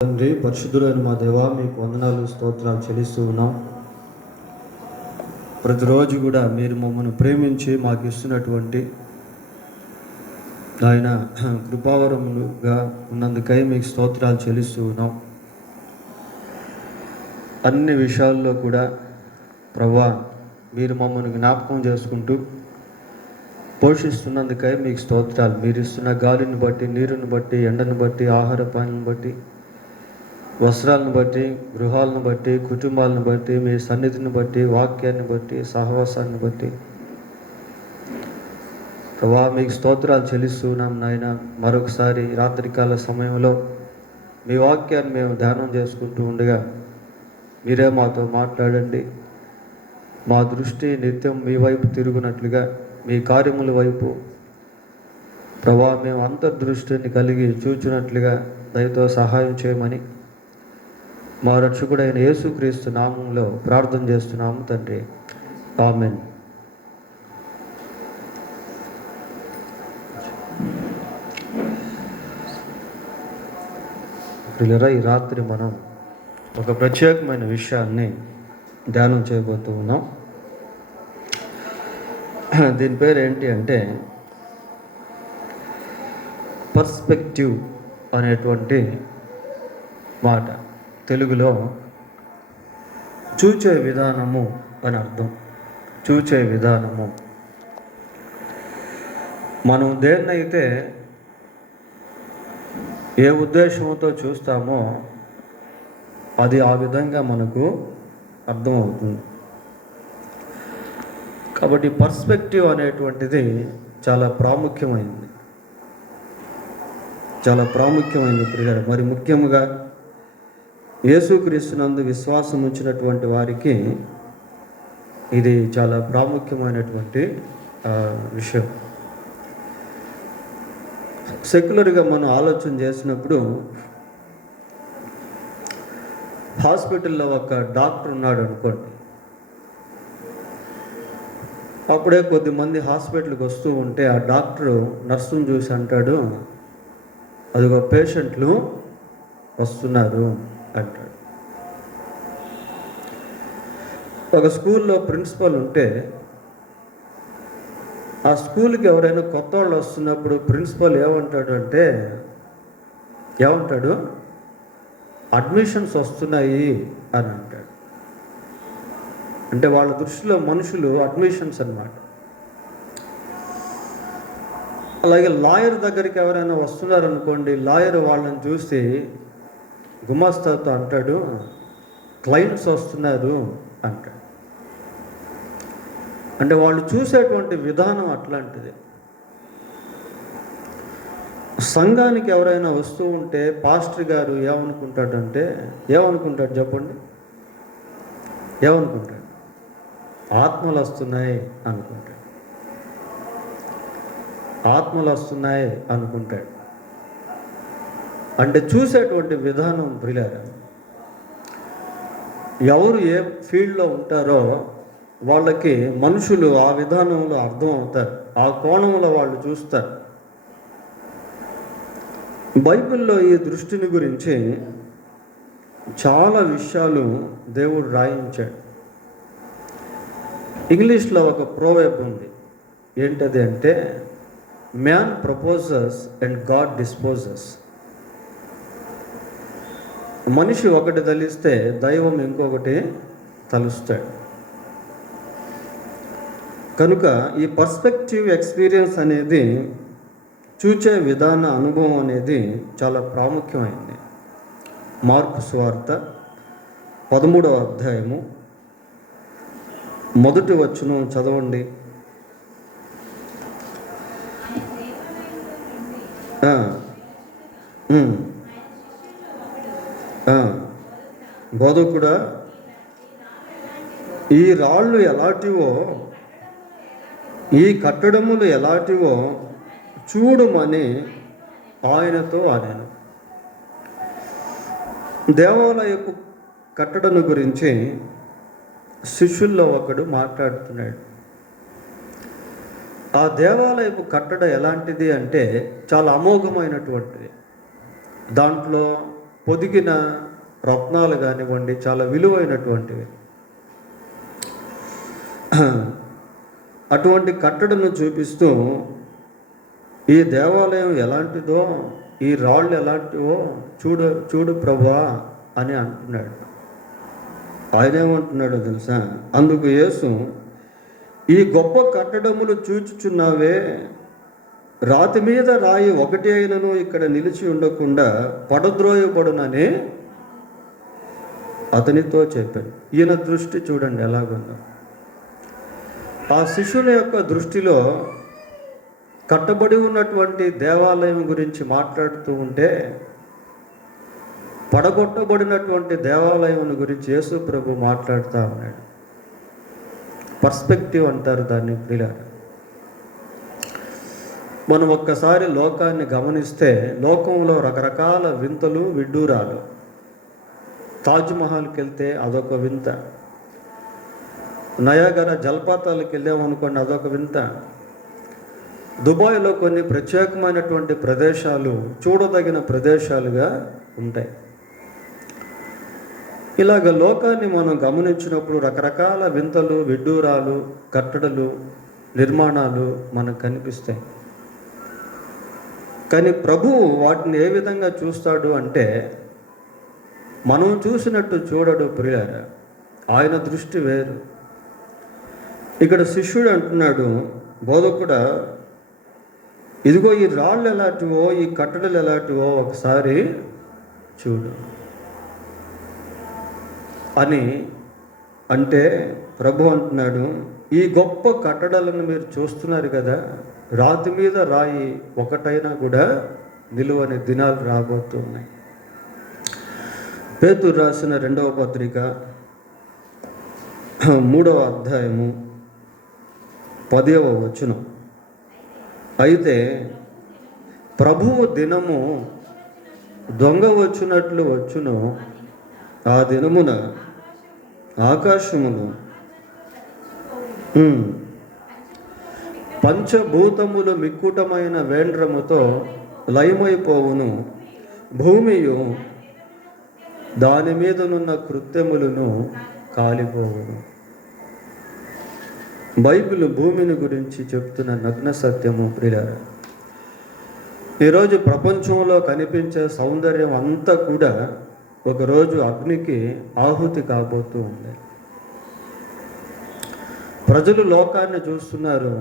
తండ్రి, పరిశుద్ధులైన మా దేవా, మీకు వందనాలు స్తోత్రాలు చెల్లిస్తూ ఉన్నాం. ప్రతిరోజు కూడా మీరు మమ్మల్ని ప్రేమించి మాకు ఇస్తున్నటువంటి ఆయన కృపావరములుగా ఉన్నందుకై మీకు స్తోత్రాలు చెల్లిస్తూ ఉన్నాం. అన్ని విషయాల్లో కూడా ప్రభువా, మీరు మమ్మల్ని జ్ఞాపకం చేసుకుంటూ పోషిస్తున్నందుకై మీకు స్తోత్రాలు. మీరు ఇస్తున్న గాలిని బట్టి, నీరుని బట్టి, ఎండను బట్టి, ఆహార పానీలను బట్టి, వస్త్రాలను బట్టి, గృహాలను బట్టి, కుటుంబాలను బట్టి, మీ సన్నిధిని బట్టి, వాక్యాన్ని బట్టి, సహవాసాన్ని బట్టి ప్రభా మీకు స్తోత్రాలు చెల్లిస్తున్నాం నాయన. మరొకసారి రాత్రికాల సమయంలో మీ వాక్యాన్ని మేము ధ్యానం చేసుకుంటూ ఉండగా మీరే మాతో మాట్లాడండి. మా దృష్టి నిత్యం మీ వైపు తిరుగునట్లుగా, మీ కార్యముల వైపు ప్రభా మేము అంతర్దృష్టిని కలిగి చూచినట్లుగా దయతో సహాయం చేయమని మా రక్షకుడైన యేసుక్రీస్తు నామంలో ప్రార్థన చేస్తున్నాము తండ్రి, ఆమేన్. ప్రియులారా, ఈ రాత్రి మనం ఒక ప్రత్యేకమైన విషయాన్ని ధ్యానం చేయబోతూ ఉన్నాం. దీని పేరు ఏంటి అంటే పర్స్పెక్టివ్ అనేటువంటి మాట. తెలుగులో చూచే విధానము అని అర్థం. చూచే విధానము. మనం దేన్నైతే ఏ ఉద్దేశంతో చూస్తామో అది ఆ విధంగా మనకు అర్థమవుతుంది. కాబట్టి పర్స్పెక్టివ్ అనేటువంటిది చాలా ప్రాముఖ్యమైనది. ప్రియులారా, మరి ముఖ్యంగా యేసుక్రీస్తునందు విశ్వాసం ఉంచినటువంటి వారికి ఇది చాలా ప్రాముఖ్యమైనటువంటి విషయం. సెక్యులర్గా మనం ఆలోచన చేసినప్పుడు హాస్పిటల్లో ఒక డాక్టర్ ఉన్నాడు అనుకోండి. అప్పుడే కొద్దిమంది హాస్పిటల్కి వస్తూ ఉంటే ఆ డాక్టరు నర్సును చూసి అంటాడు, అదిగో పేషెంట్లు వస్తున్నారు అంటాడు. ఒక స్కూల్లో ప్రిన్సిపల్ ఉంటే ఆ స్కూల్కి ఎవరైనా కొత్త వాళ్ళు వస్తున్నప్పుడు ప్రిన్సిపల్ ఏమంటాడు అడ్మిషన్స్ వస్తున్నాయి అని అంటాడు. అంటే వాళ్ళ దృష్టిలో మనుషులు అడ్మిషన్స్ అన్నమాట. అలాగే లాయర్ దగ్గరికి ఎవరైనా వస్తున్నారనుకోండి, లాయర్ వాళ్ళని చూసి గుమాస్తాతో అంటాడు, క్లయింట్స్ వస్తున్నారు అంటాడు. అంటే వాళ్ళు చూసేటువంటి విధానం అట్లాంటిది. సంఘానికి ఎవరైనా వస్తూ ఉంటే పాస్టర్ గారు ఏమనుకుంటాడు చెప్పండి? ఏమనుకుంటాడు? ఆత్మలు వస్తున్నాయి అనుకుంటాడు. అంటే చూసేటువంటి విధానం ప్రియులారా, ఎవరు ఏ ఫీల్డ్లో ఉంటారో వాళ్ళకి మనుషులు ఆ విధానంలో అర్థం అవుతారు, ఆ కోణంలో వాళ్ళు చూస్తారు. బైబిల్లో ఈ దృష్టిని గురించి చాలా విషయాలు దేవుడు రాయించాడు. ఇంగ్లీష్లో ఒక ప్రోవెర్బ్ ఉంది. ఏంటది అంటే, man proposes and God disposes. మనిషి ఒకటి తలిస్తే దైవం ఇంకొకటి తలుస్తాడు. కనుక ఈ పర్స్పెక్టివ్ ఎక్స్పీరియన్స్ అనేది, చూచే విధాన అనుభవం అనేది చాలా ప్రాముఖ్యమైనది. మార్కు సువార్త 13వ అధ్యాయము 1వ వచనం చదవండి. బోధకుడా, ఈ రాళ్ళు ఎలాంటివో, ఈ కట్టడములు ఎలాంటివో చూడమని ఆయనతో అనేను. దేవాలయపు కట్టడను గురించి శిష్యుల్లో ఒకడు మాట్లాడుతున్నాడు. ఆ దేవాలయపు కట్టడ ఎలాంటిది అంటే చాలా అమోఘమైనటువంటిది. దాంట్లో పొదిగిన రత్నాలు కానివ్వండి, చాలా విలువైనటువంటివి. అటువంటి కట్టడను చూపిస్తూ ఈ దేవాలయం ఎలాంటిదో, ఈ రాళ్ళు ఎలాంటివో చూడు చూడు ప్రభువా అని అంటున్నాడు. ఆయన ఏమంటున్నాడో తెలుసా? అందుకు యేసు, ఈ గొప్ప కట్టడములు చూచుచున్నావే, రాతి మీద రాయి ఒకటి అయినను ఇక్కడ నిలిచి ఉండకుండా పడద్రోయబడునని అతనితో చెప్పాడు. ఈయన దృష్టి చూడండి ఎలాగుందో. ఆ శిష్యుల యొక్క దృష్టిలో కట్టబడి ఉన్నటువంటి దేవాలయం గురించి మాట్లాడుతూ ఉంటే, పడగొట్టబడినటువంటి దేవాలయం గురించి యేసు ప్రభు మాట్లాడుతూ ఉన్నాడు. పర్స్పెక్టివ్ అంటారు దాన్ని ప్రియులారా. మనం ఒక్కసారి లోకాన్ని గమనిస్తే లోకంలో రకరకాల వింతలు విడ్డూరాలు. తాజ్మహల్కి వెళ్తే అదొక వింత, నయాగరా జలపాతాలకు వెళ్ళామనుకోండి అదొక వింత, దుబాయ్లో కొన్ని ప్రత్యేకమైనటువంటి ప్రదేశాలు చూడదగిన ప్రదేశాలుగా ఉంటాయి. ఇలాగ లోకాన్ని మనం గమనించినప్పుడు రకరకాల వింతలు విడ్డూరాలు కట్టడలు నిర్మాణాలు మనకు కనిపిస్తాయి. కానీ ప్రభువు వాటిని ఏ విధంగా చూస్తాడు అంటే, మనం చూసినట్టు చూడడు ప్రియులారా. ఆయన దృష్టి వేరు. ఇక్కడ శిష్యుడు అంటున్నాడు, బోధకుడా, ఇదిగో ఈ రాళ్ళు ఎలాంటివో, ఈ కట్టడలు ఎలాంటివో ఒకసారి చూడు అని అంటే, ప్రభు అంటున్నాడు, ఈ గొప్ప కట్టడాలను మీరు చూస్తున్నారు కదా, రాతి మీద రాయి ఒకటైనా కూడా నిలువని దినాలు రాబోతున్నాయి. పేతురు రాసిన 2వ పత్రిక 3వ అధ్యాయము 10వ వచనం. అయితే ప్రభువు దినము దొంగ వచ్చినట్లు వచ్చును, ఆ దినమున ఆకాశమును పంచభూతములు మిక్కుటమైన వేండ్రముతో లయమైపోవును, భూమియు దాని మీదనున్న కృత్యములను కాలిపోవును. బైబిల్ భూమిని గురించి చెప్తున్న నగ్న సత్యము ప్రియులారా. ఈరోజు ప్రపంచంలో కనిపించే సౌందర్యం అంతా కూడా ఒకరోజు అగ్నికి ఆహుతి కాబోతూ ఉంది. ప్రజలు లోకాన్ని చూస్తున్నారు,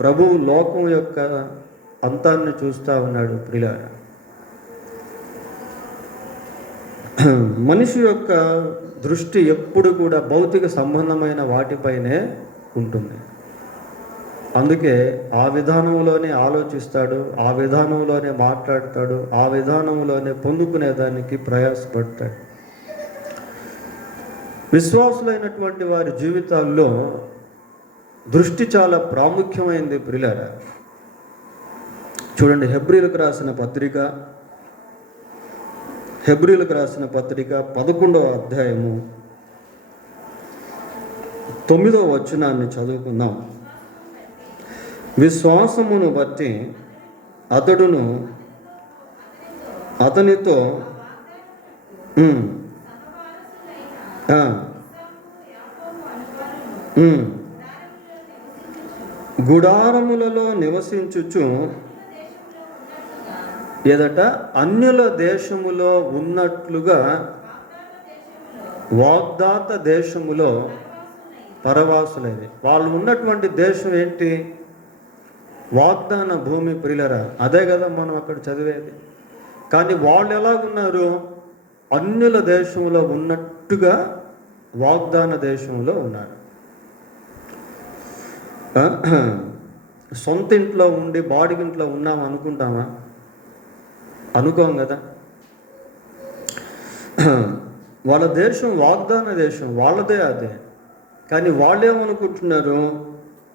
ప్రభువు లోకం యొక్క అంతాన్ని చూస్తూ ఉన్నాడు ప్రియులారా. మనిషి యొక్క దృష్టి ఎప్పుడు కూడా భౌతిక సంబంధమైన వాటిపైనే ఉంటుంది. అందుకే ఆ విధానంలోనే ఆలోచిస్తాడు, ఆ విధానంలోనే మాట్లాడతాడు, ఆ విధానంలోనే పొందుకునేదానికి ప్రయాసపడతాడు. విశ్వాసులైనటువంటి వారి జీవితాల్లో దృష్టి చాలా ప్రాముఖ్యమైనది ప్రియులారా. చూడండి, హెబ్రీలకు రాసిన పత్రిక 11వ అధ్యాయము 9వ వచనాన్ని చదువుకుందాం. విశ్వాసమును బట్టి అతడును అతనితో గుడారములలో నివసించుచు ఎదట అన్యుల దేశములో ఉన్నట్లుగా వాగ్దాత దేశములో పరవాసులైంది. వాళ్ళు ఉన్నటువంటి దేశం ఏంటి? వాగ్దాన భూమి ప్రియులరా. అదే కదా మనం అక్కడ చదివేది. కానీ వాళ్ళు ఎలాగున్నారు? అన్యుల దేశంలో ఉన్నట్టుగా వాగ్దాన దేశంలో ఉన్నారు. సొంత ఇంట్లో ఉండి బాడిగింట్లో ఉన్నాం అనుకుంటామా? అనుకోం కదా. వాళ్ళ దేశం వాగ్దాన దేశం, వాళ్ళదే అదే. కానీ వాళ్ళేమనుకుంటున్నారు?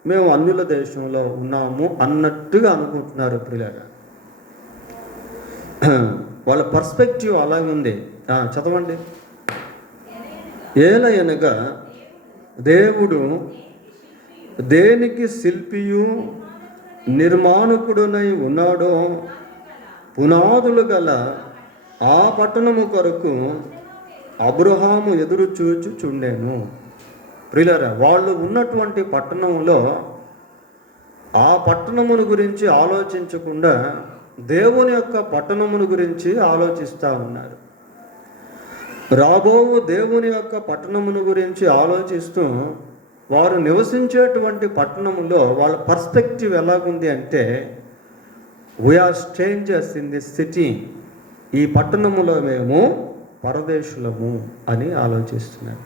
మేము అన్యుల దేశంలో ఉన్నాము అన్నట్టుగా అనుకుంటున్నారు ప్రియులారా. వాళ్ళ పర్స్పెక్టివ్ అలాగే ఉంది. చదవండి. ఏలయనగా దేవుడు దేనికి శిల్పియు నిర్మాణకుడునై ఉన్నాడో పునాదులు గల ఆ పట్టణము కొరకు అబ్రహాము ఎదురు చూచుచుండెను. ప్రియులారా, వాళ్ళు ఉన్నటువంటి పట్టణంలో ఆ పట్టణమును గురించి ఆలోచించకుండా దేవుని యొక్క పట్టణమును గురించి ఆలోచిస్తూ ఉన్నారు. రాబోవు దేవుని యొక్క పట్టణమును గురించి ఆలోచిస్తూ వారు నివసించేటువంటి పట్టణములో వాళ్ళ పర్స్పెక్టివ్ ఎలాగుంది అంటే, we are strangers in this city, ఈ పట్టణములో మేము పరదేశులము అని ఆలోచిస్తున్నారు.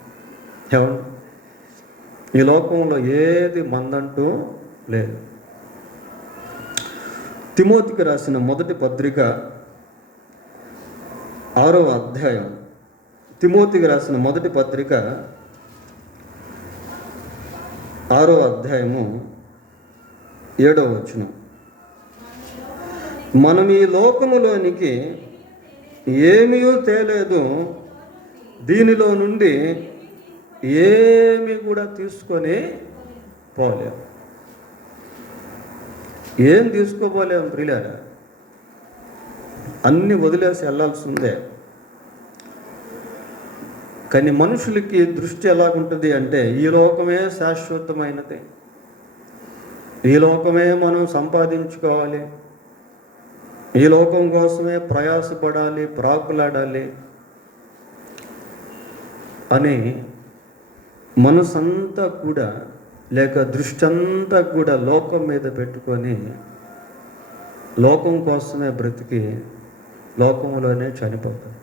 ఏమండి, ఈ లోకంలో ఏది మందంటూ లేదు. తిమోతికి రాసిన మొదటి పత్రిక 6వ అధ్యాయం, తిమోతికి రాసిన మొదటి పత్రిక 6వ అధ్యాయము 7వ వచనం. మనం ఈ లోకములోనికి ఏమీ తేలేదు, దీనిలో నుండి ఏమి కూడా తీసుకొని పోలేము. ఏం తీసుకోపోలేము ప్రియులారా, అన్నీ వదిలేసి వెళ్ళాల్సిందే. కానీ మనుషులకి దృష్టి ఎలాగుంటుంది అంటే, ఈ లోకమే శాశ్వతమైనది, ఈ లోకమే మనం సంపాదించుకోవాలి, ఈ లోకం కోసమే ప్రయాసపడాలి, ప్రాకులాడాలి అని మనసంతా కూడా, లేక దృష్టి అంతా కూడా లోకం మీద పెట్టుకొని లోకం కోసమే బ్రతికి లోకంలోనే చనిపోతాం.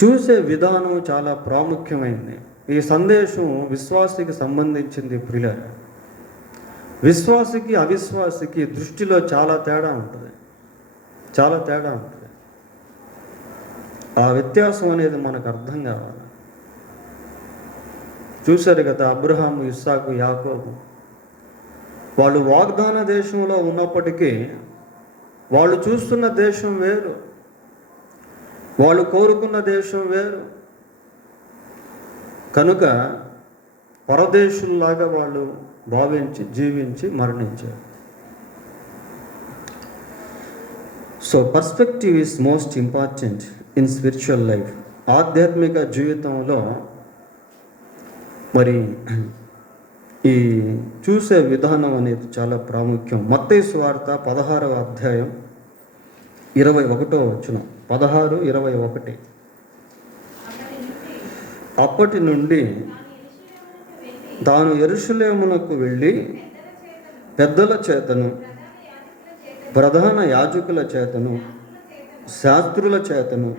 చూసే విధానం చాలా ప్రాముఖ్యమైనది. ఈ సందేశం విశ్వాసికి సంబంధించింది ప్రియులారా. విశ్వాసికి అవిశ్వాసికి దృష్టిలో చాలా తేడా ఉంటుంది, చాలా తేడా ఉంటుంది. ఆ వ్యత్యాసం అనేది మనకు అర్థం కావాలి. చూశారు కదా, అబ్రహాము, ఇస్సాకు, యాకోబు వాళ్ళు వాగ్దాన దేశంలో ఉన్నప్పటికీ వాళ్ళు చూస్తున్న దేశం వేరు, వాళ్ళు కోరుకున్న దేశం వేరు. కనుక పరదేశుల్లాగా వాళ్ళు భావించి జీవించి మరణించారు. So perspective is most important in spiritual life. ఆధ్యాత్మిక జీవితంలో మరి ఈ చూసే విధానం అనేది చాలా ప్రాముఖ్యం. మత్తయి సువార్త 16వ అధ్యాయం 21వ వచనం, 16:21. అప్పటి నుండి తాను యెరూషలేమునకు వెళ్ళి పెద్దల చేతను, ప్రధాన యాజకుల చేతను, శాస్త్రుల చేతను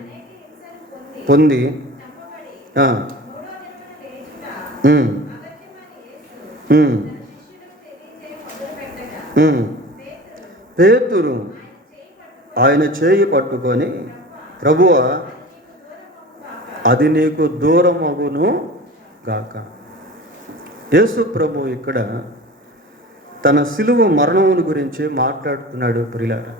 పొంది పేతురు ఆయన చేయి పట్టుకొని, ప్రభువా, అది నీకు దూరమగును గాక. యేసు ప్రభు ఇక్కడ తన సిలువ మరణమును గురించి మాట్లాడుతున్నాడు ప్రియులారా.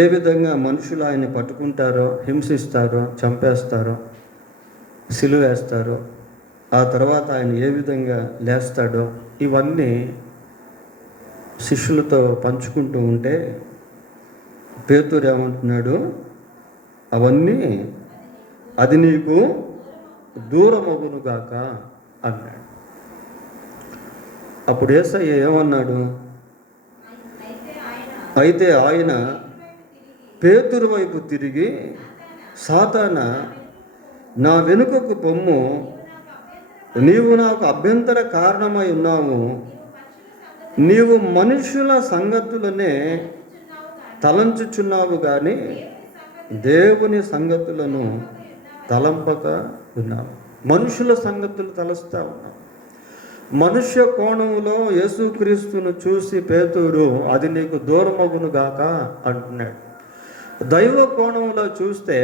ఏ విధంగా మనుషులు ఆయన్ని పట్టుకుంటారో, హింసిస్తారో, చంపేస్తారో, సిలువ వేస్తారో, ఆ తర్వాత ఆయన ఏ విధంగా లేస్తాడో, ఇవన్నీ శిష్యులతో పంచుకుంటూ ఉంటే పేతురు ఏమంటున్నాడు, అవన్నీ అది నీకు దూరమగునుగాక అన్నాడు. అప్పుడు యేసయ్య ఏమన్నాడు, అయితే ఆయన పేతురు వైపు తిరిగి, సాతానా, నా వెనుకకు పొమ్ము, నీవు నాకు అభ్యంతర కారణమై ఉన్నావు, నీవు మనుషుల సంగతులనే తలంచుచున్నావు కానీ దేవుని సంగతులను తలంపక ఉన్నావు. మనుషుల సంగతులు తలుస్తా ఉన్నావు. మనుష్య కోణంలో యేసుక్రీస్తును చూసి పేతురు, అది నీకు దూరమగును గాక అంటున్నాడు. దైవ కోణంలో చూస్తే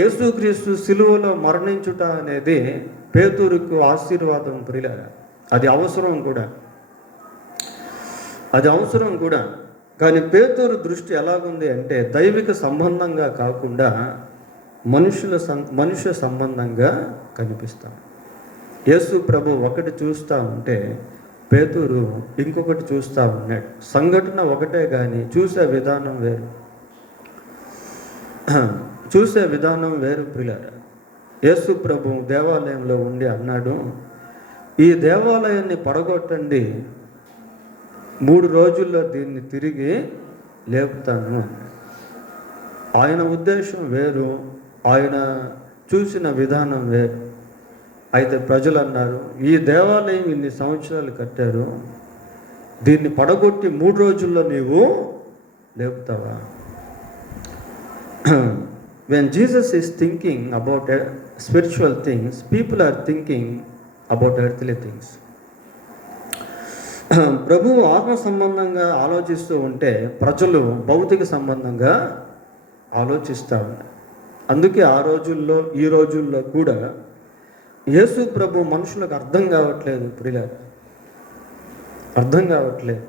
యేసుక్రీస్తు సిలువలో మరణించుట అనేది పేతురుకు ఆశీర్వాదం ప్రియులారా. అది అవసరం కూడా, అది అవసరం కూడా. కానీ పేతురు దృష్టి ఎలాగుంది అంటే, దైవిక సంబంధంగా కాకుండా మనుష్య సంబంధంగా కనిపిస్తాం. యేసు ప్రభు ఒకటి చూస్తూ ఉంటే పేతురు ఇంకొకటి చూస్తూ ఉన్నాడు. సంఘటన ఒకటే కానీ చూసే విధానం వేరు. చూసే విధానం వేరు ప్రియులారా. యేసు ప్రభు దేవాలయంలో ఉండి అన్నాడు, ఈ దేవాలయాన్ని పడగొట్టండి, 3 రోజుల్లో దీన్ని తిరిగి లేపుతాను అన్నాడు. ఆయన ఉద్దేశం వేరు, ఆయన చూసిన విధానం వేరు. అయితే ప్రజలు అన్నారు, ఈ దేవాలయం ఇన్ని సంవత్సరాలు కట్టారు, దీన్ని పడగొట్టి 3 రోజుల్లో నీవు లేపుతావా? When Jesus is thinking about spiritual things, people are thinking about earthly things. ప్రభువు ఆత్మ సంబంధంగా ఆలోచిస్తూ ఉంటే ప్రజలు భౌతిక సంబంధంగా ఆలోచిస్తూ ఉన్నారు. అందుకే ఆ రోజుల్లో ఈ రోజుల్లో కూడా యేసు ప్రభు మనుషులకు అర్థం కావట్లేదు ప్రియులారా, అర్థం కావట్లేదు.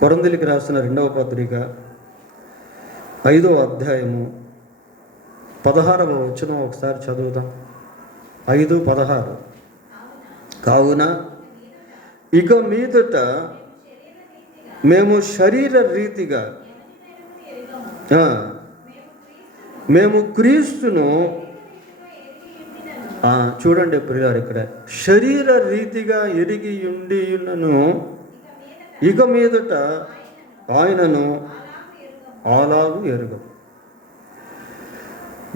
కొరింథీయులకు రాసిన 2వ పత్రిక 5వ అధ్యాయము 16వ వచనం ఒకసారి చదువుదాం. 5:16. కావున ఇక మీదట మేము శరీర రీతిగా మేము క్రీస్తును చూడండి ప్రియులారా, ఇక్కడ శరీర రీతిగా ఎరిగి ఉండియున్నను, ఇక మీదట ఆయనను అలాగూ ఎరుగం.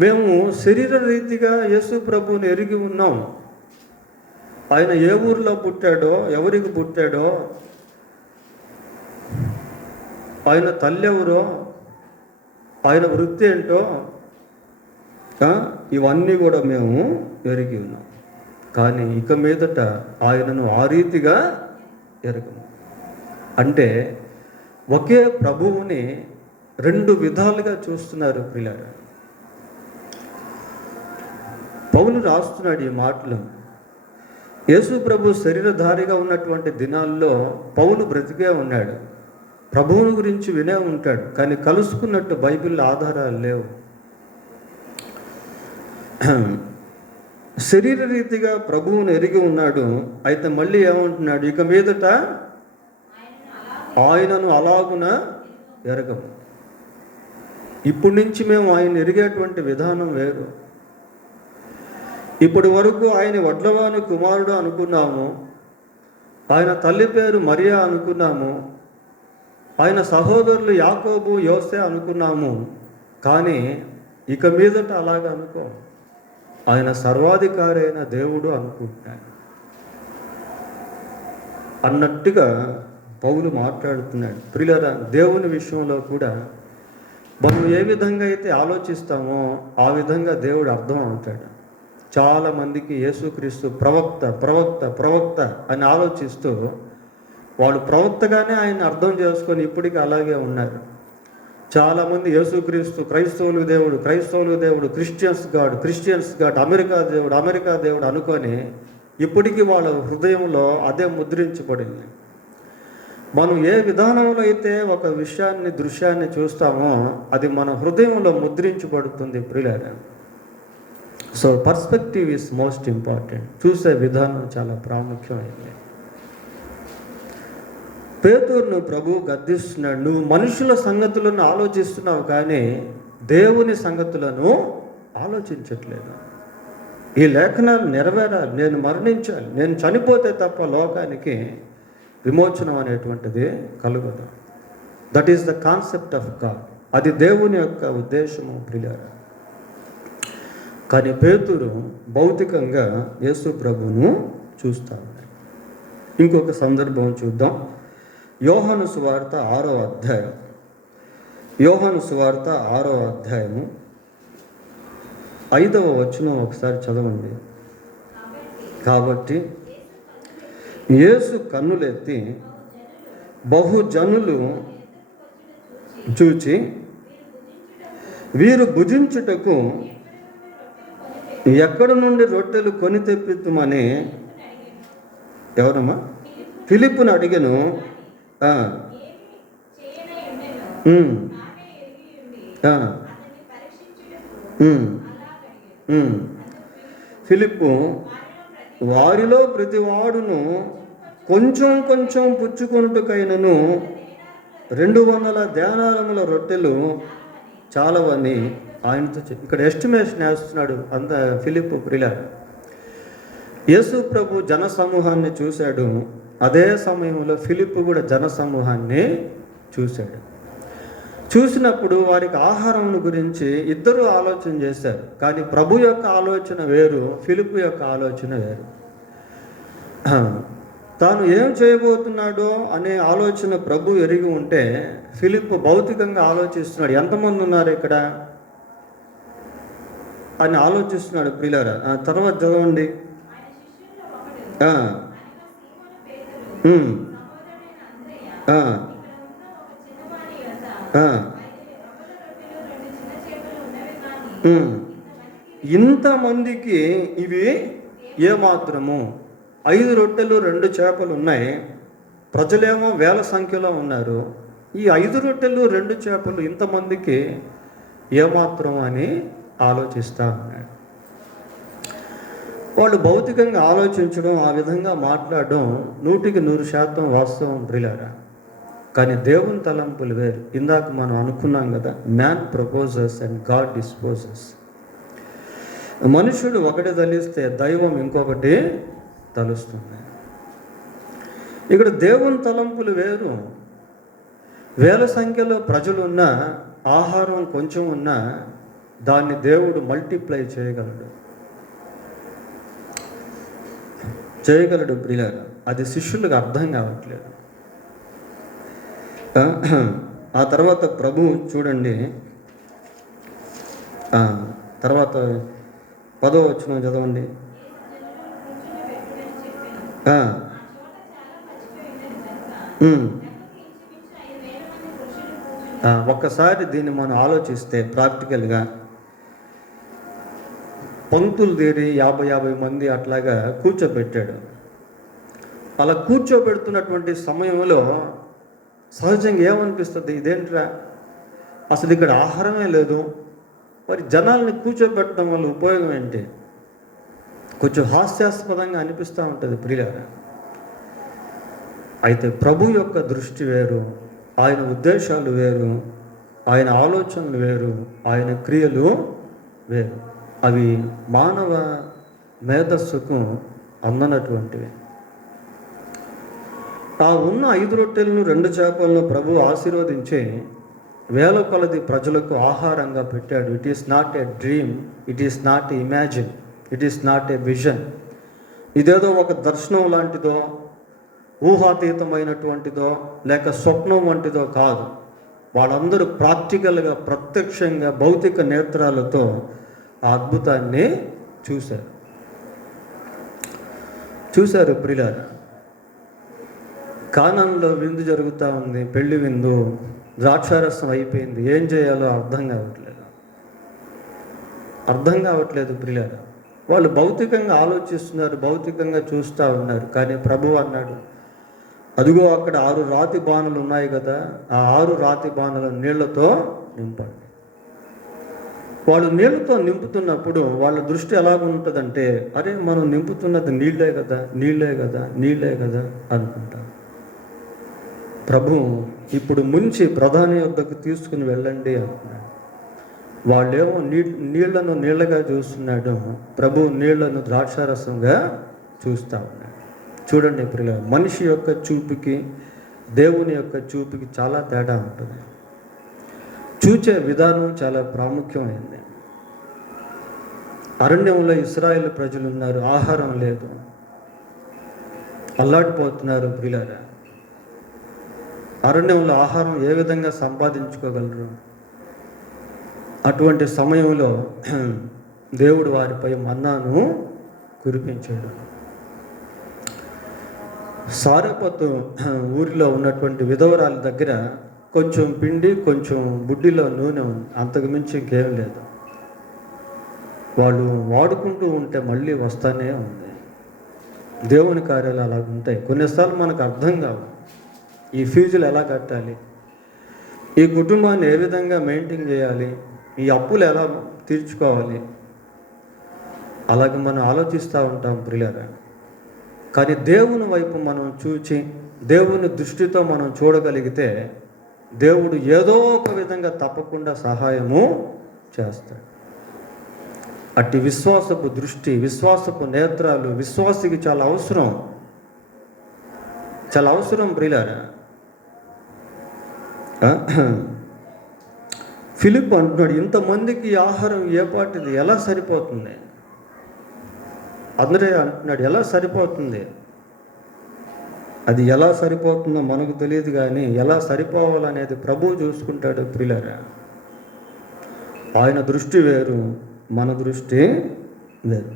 మేము శరీర రీతిగా యేసు ప్రభువుని ఎరిగి ఉన్నాం. ఆయన ఏ ఊరిలో పుట్టాడో, ఎవరికి పుట్టాడో, ఆయన తల్లి ఎవరో, ఆయన వృత్తి ఏంటో, ఇవన్నీ కూడా మేము ఎరిగి ఉన్నాం. కానీ ఇక మీదట ఆయనను ఆ రీతిగా ఎరగము. అంటే ఒకే ప్రభువుని 2 విధాలుగా చూస్తున్నారు పిల్లలు. పౌలు రాస్తున్నాడు ఈ మాటలు. యేసు ప్రభు శరీరధారిగా ఉన్నటువంటి దినాల్లో పౌలు బ్రతికే ఉన్నాడు, ప్రభువుని గురించి వినే ఉంటాడు, కానీ కలుసుకున్నట్టు బైబిల్లో ఆధారాలు లేవు. శరీర రీతిగా ప్రభువుని ఎరిగి ఉన్నాడు. అయితే మళ్ళీ ఏమంటున్నాడు, ఇక మీదట ఆయనను అలాగున ఎరగము. ఇప్పటి నుంచి మేము ఆయన ఎరిగేటువంటి విధానం వేరు. ఇప్పటి వరకు ఆయన వడ్లవాని కుమారుడు అనుకున్నాము, ఆయన తల్లి పేరు మరియా అనుకున్నాము, ఆయన సహోదరులు యాకోబు యోసే అనుకున్నాము. కానీ ఇక మీదట అలాగ అనుకో, ఆయన సర్వాధికారి అయిన దేవుడు అనుకుంటున్నాడు అన్నట్టుగా పౌలు మాట్లాడుతున్నాడు. ప్రియులారా, దేవుని విషయంలో కూడా మనం ఏ విధంగా అయితే ఆలోచిస్తామో ఆ విధంగా దేవుడు అర్థం అవుతాడు. చాలామందికి యేసుక్రీస్తు ప్రవక్త ప్రవక్త ప్రవక్త అని ఆలోచిస్తూ వాళ్ళు ప్రవక్తగానే ఆయన అర్థం చేసుకొని ఇప్పటికీ అలాగే ఉన్నారు. చాలామంది యేసుక్రీస్తు క్రైస్తవులు దేవుడు క్రైస్తవులు దేవుడు, క్రిస్టియన్స్ గాడ్ అమెరికా దేవుడు అనుకొని ఇప్పటికీ వాళ్ళ హృదయంలో అదే ముద్రించబడింది. మనం ఏ విధానంలో అయితే ఒక విషయాన్ని దృశ్యాన్ని చూస్తామో అది మన హృదయంలో ముద్రించబడుతుంది ప్రియులారా. So perspective is most important. చూసే విధానం చాలా ప్రాముఖ్యమైనది. పేతురును ప్రభు గద్దిస్తున్నాడు, నువ్వు మనుషుల సంగతులను ఆలోచిస్తున్నావు కానీ దేవుని సంగతులను ఆలోచించట్లేదు. ఈ లేఖనాలు నెరవేరాలి, నేను మరణించాలి, నేను చనిపోతే తప్ప లోకానికి విమోచనం అనేటువంటిది కలుగదు. That is the concept of God. అది దేవుని యొక్క ఉద్దేశము ప్రియులారా. కానీ పేతురు భౌతికంగా యేసు ప్రభువును చూస్తా ఉన్నాడు. ఇంకొక సందర్భం చూద్దాం. యోహాను సువార్త 6వ అధ్యాయం. యోహాను సువార్త 6వ అధ్యాయము 5వ వచనం ఒకసారి చదవండి. కాబట్టి యేసు కన్నులెత్తి బహుజనులు చూచి వీరు భుజించుటకు ఎక్కడి నుండి రొట్టెలు కొని తెప్పిద్దామని ఎవరమ్మా ఫిలిప్పును అడిగెను. ఫిలిప్పు వారిలో ప్రతివాడును కొంచెం కొంచెం పుచ్చుకొనుటకైనను 200 దేనారముల రొట్టెలు చాలవని ఆయనతో ఇక్కడ ఎస్టిమేషన్ వేస్తున్నాడు అంత ఫిలిప్పు ప్రియులారా. యేసు ప్రభు జన సమూహాన్ని చూశాడు, అదే సమయంలో ఫిలిప్పు కూడా జన సమూహాన్ని చూశాడు. చూసినప్పుడు వారికి ఆహారం గురించి ఇద్దరు ఆలోచన చేశారు. కానీ ప్రభు యొక్క ఆలోచన వేరు, ఫిలిప్పు యొక్క ఆలోచన వేరు. తాను ఏం చేయబోతున్నాడో అనే ఆలోచన ప్రభు ఎరిగి ఉంటే ఫిలిప్పు భౌతికంగా ఆలోచిస్తున్నాడు. ఎంతమంది ఉన్నారు ఇక్కడ అని ఆలోచిస్తున్నాడు ప్రియులారా. తర్వాత చదవండి. ఇంతమందికి ఇవి ఏమాత్రము, 5 రొట్టెలు 2 చేపలు ఉన్నాయి. ప్రజలేమో వేల సంఖ్యలో ఉన్నారు. ఈ 5 రొట్టెలు 2 చేపలు ఇంతమందికి ఏమాత్రం అని ఆలోచిస్తా ఉన్నాడు. వాళ్ళు భౌతికంగా ఆలోచించడం, ఆ విధంగా మాట్లాడడం 100% వాస్తవం ప్రియులారా. కానీ దేవుని తలంపులు వేరు. ఇందాక మనం అనుకున్నాం కదా, man proposes and God disposes. మనుషుడు ఒకటి తలిస్తే దైవం ఇంకొకటి తలుస్తుంది. ఇక్కడ దేవుని తలంపులు వేరు. వేల సంఖ్యలో ప్రజలున్నా, ఆహారం కొంచెం ఉన్నా దాన్ని దేవుడు మల్టిప్లై చేయగలడు ప్రియులారా. అది శిష్యులకు అర్థం కావట్లేదు. ఆ తర్వాత ప్రభు చూడండి, తర్వాత 10వ వచనం చదవండి. ఒక్కసారి దీన్ని మనం ఆలోచిస్తే ప్రాక్టికల్గా పంక్తులు తీరి 50 మంది అట్లాగా కూర్చోబెట్టాడు. అలా కూర్చోబెడుతున్నటువంటి సమయంలో సహజంగా ఏమనిపిస్తుంది, ఇదేంట్రా అసలు ఇక్కడ ఆహారమే లేదు, మరి జనాల్ని కూర్చోబెట్టడం వల్ల ఉపయోగం ఏంటి? కొంచెం హాస్యాస్పదంగా అనిపిస్తూ ఉంటుంది ప్రియులారా. అయితే ప్రభు యొక్క దృష్టి వేరు, ఆయన ఉద్దేశాలు వేరు, ఆయన ఆలోచనలు వేరు, ఆయన క్రియలు వేరు. అవి మానవ మేధస్సుకు అందనటువంటివి. ఆ ఉన్న 5 రొట్టెలను 2 చేపలను ప్రభు ఆశీర్వదించి వేల కొలది ప్రజలకు ఆహారంగా పెట్టాడు. It is not a dream, it is not a imagine, it is not a vision. ఇదేదో ఒక దర్శనం లాంటిదో, ఊహాతీతమైనటువంటిదో, లేక స్వప్నం వంటిదో కాదు. వాళ్ళందరూ ప్రాక్టికల్గా, ప్రత్యక్షంగా, భౌతిక నేత్రాలతో ఆ అద్భుతాన్ని చూశారు ప్రియులారా. కానానులో విందు జరుగుతూ ఉంది, పెళ్లి విందు, ద్రాక్షారసం అయిపోయింది. ఏం చేయాలో అర్థం కావట్లేదు ప్రియులారా. వాళ్ళు భౌతికంగా ఆలోచిస్తున్నారు, భౌతికంగా చూస్తూ ఉన్నారు. కానీ ప్రభువు అన్నాడు, అదిగో అక్కడ 6 రాతి బాణలు ఉన్నాయి కదా, ఆ 6 రాతి బాణలు నీళ్లతో నింపండి. వాళ్ళు నీళ్లతో నింపుతున్నప్పుడు వాళ్ళ దృష్టి ఎలాగుంటుందంటే, అరే మనం నింపుతున్నది నీళ్ళే కదా అనుకుంటారు. ప్రభు ఇప్పుడు ముంచి ప్రధాని వద్దకు తీసుకుని వెళ్ళండి అంటున్నాడు. వాళ్ళేమో నీళ్లను నీళ్ళగా చూస్తున్నాడు, ప్రభు నీళ్లను ద్రాక్షారసంగా చూస్తూ ఉన్నాడు. చూడండి ఇప్పుడు మనిషి యొక్క చూపుకి దేవుని యొక్క చూపుకి చాలా తేడా ఉంటుంది. చూచే విధానం చాలా ప్రాముఖ్యమైంది. అరణ్యంలో ఇశ్రాయేల్ ప్రజలు ఉన్నారు, ఆహారం లేదు, అల్లాడిపోతున్నారు ప్రియులారా. అరణ్యంలో ఆహారం ఏ విధంగా సంపాదించుకోగలరు? అటువంటి సమయంలో దేవుడు వారిపై మన్నాను కురిపించాడు. సారెపతు ఊరిలో ఉన్నటువంటి విధవరాల దగ్గర కొంచెం పిండి, కొంచెం బుడ్డిలో నూనె ఉంది, అంతకుమించి ఇంకేం లేదు. వాళ్ళు వాడుకుంటూ ఉంటే మళ్ళీ వస్తానే ఉంది. దేవుని కార్యాలు అలా ఉంటాయి. కొన్నిసార్లు మనకు అర్థం కావు, ఈ ఫీజులు ఎలా కట్టాలి, ఈ కుటుంబాన్ని ఏ విధంగా మెయింటైన్ చేయాలి, ఈ అప్పులు ఎలా తీర్చుకోవాలి. అలాగే మనం ఆలోచిస్తూ ఉంటాం ప్రియులారా. కానీ దేవుని వైపు మనం చూచి, దేవుని దృష్టితో మనం చూడగలిగితే దేవుడు ఏదో ఒక విధంగా తప్పకుండా సహాయము చేస్తాడు. అట్టి విశ్వాసపు దృష్టి, విశ్వాసపు నేత్రాలు విశ్వాసికి చాలా అవసరం. చాలా అవసరం ప్రియులారా. ఫిలిప్ అంటున్నాడు, ఇంతమందికి ఆహారం ఏ పాటిది, ఎలా సరిపోతుంది? అందరే అంటున్నాడు, ఎలా సరిపోతుంది? అది ఎలా సరిపోతుందో మనకు తెలియదు, కానీ ఎలా సరిపోవాలనేది ప్రభువు చూసుకుంటాడు ప్రియులారా. ఆయన దృష్టి వేరు, మన దృష్టి వేరు.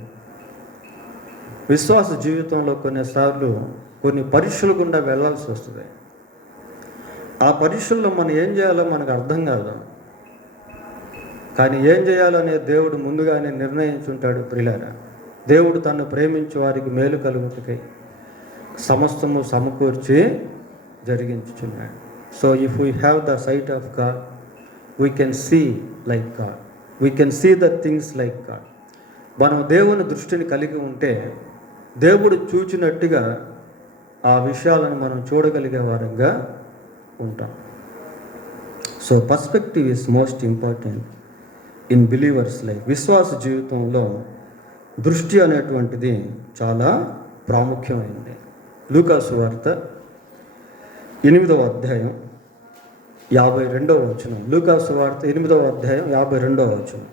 విశ్వాస జీవితంలో కొన్నిసార్లు కొన్ని పరీక్షల గుండా వెళ్ళాల్సి వస్తుంది. ఆ పరీక్షల్లో మనం ఏం చేయాలో మనకు అర్థం కాదు, కానీ ఏం చేయాలనే దేవుడు ముందుగానే నిర్ణయించుంటాడు ప్రియులారా. దేవుడు తను ప్రేమించే వారికి మేలు కలుగుటకై సమస్తము సమకూర్చి జరిగించుచున్నాడు. So if we have the sight of God, we can see like God, we can see the things like God. మనం దేవుని దృష్టిని కలిగి ఉంటే దేవుడు చూచినట్టుగా ఆ విషయాలను మనం చూడగలిగే వారంగా ఉంటాం. So perspective is most important in believers life. విశ్వాస జీవితంలో దృష్టి అనేటువంటిది చాలా ప్రాముఖ్యమైనది. లూకాసు వార్త 8వ అధ్యాయం 52వ వచనం. లూకాసు వార్త 8వ అధ్యాయం 52వ వచనం.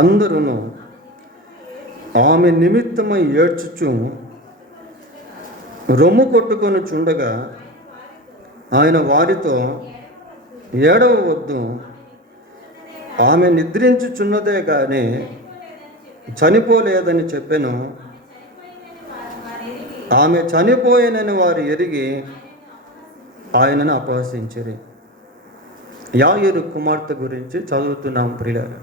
అందరూ ఆమె నిమిత్తమై ఏడ్చుచు రొమ్ము కొట్టుకొని చుండగా ఆయన వారితో, ఏడవవద్దు, ఆమె నిద్రించుచున్నదే కానీ చనిపోలేదని చెప్పెను. ఆమె చనిపోయినని వారు ఎరిగి ఆయనను అపహసించిరి. యాయిరు కుమార్తె గురించి చదువుతున్నాం ప్రియులారా.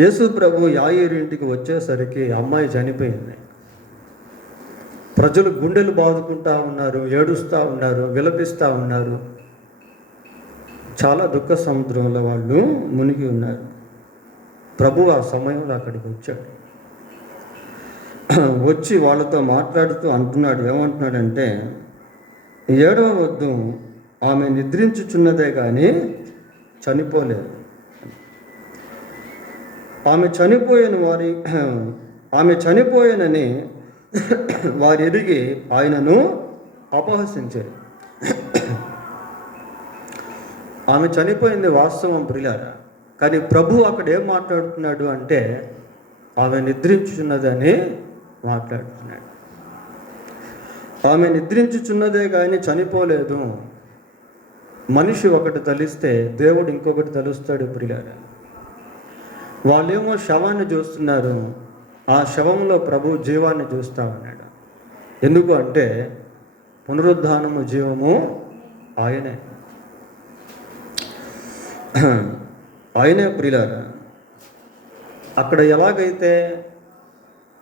యేసు ప్రభు యాయిరు ఇంటికి వచ్చేసరికి అమ్మాయి చనిపోయింది. ప్రజలు గుండెలు బాదుకుంటా ఉన్నారు, ఏడుస్తూ ఉన్నారు, విలపిస్తూ ఉన్నారు. చాలా దుఃఖ సముద్రంలో వాళ్ళు మునిగి ఉన్నారు. ప్రభు ఆ సమయంలో అక్కడికి వచ్చాడు. వచ్చి వాళ్ళతో మాట్లాడుతూ అంటున్నాడు, ఏమంటున్నాడంటే, ఏడవవద్దు, ఆమె నిద్రించుచున్నదే కానీ చనిపోలేదు. ఆమె చనిపోయినని వారు ఎరిగి ఆయనను అపహసించారు. ఆమె చనిపోయింది వాస్తవం ప్రియులారా, కానీ ప్రభు అక్కడ ఏం మాట్లాడుతున్నాడు అంటే ఆమె నిద్రించుచున్నదని మాట్లాడుతున్నాడు. ఆమె నిద్రించుచున్నదే కానీ చనిపోలేదు. మనిషి ఒకటి తలిస్తే దేవుడు ఇంకొకటి తలుస్తాడు ప్రియులారా. వాళ్ళేమో శవాన్ని చూస్తున్నారు, ఆ శవంలో ప్రభు జీవాన్ని చూస్తూ ఉన్నాడు. ఎందుకు అంటే పునరుద్ధానము జీవము ఆయనే ప్రియులారా. అక్కడ ఎలాగైతే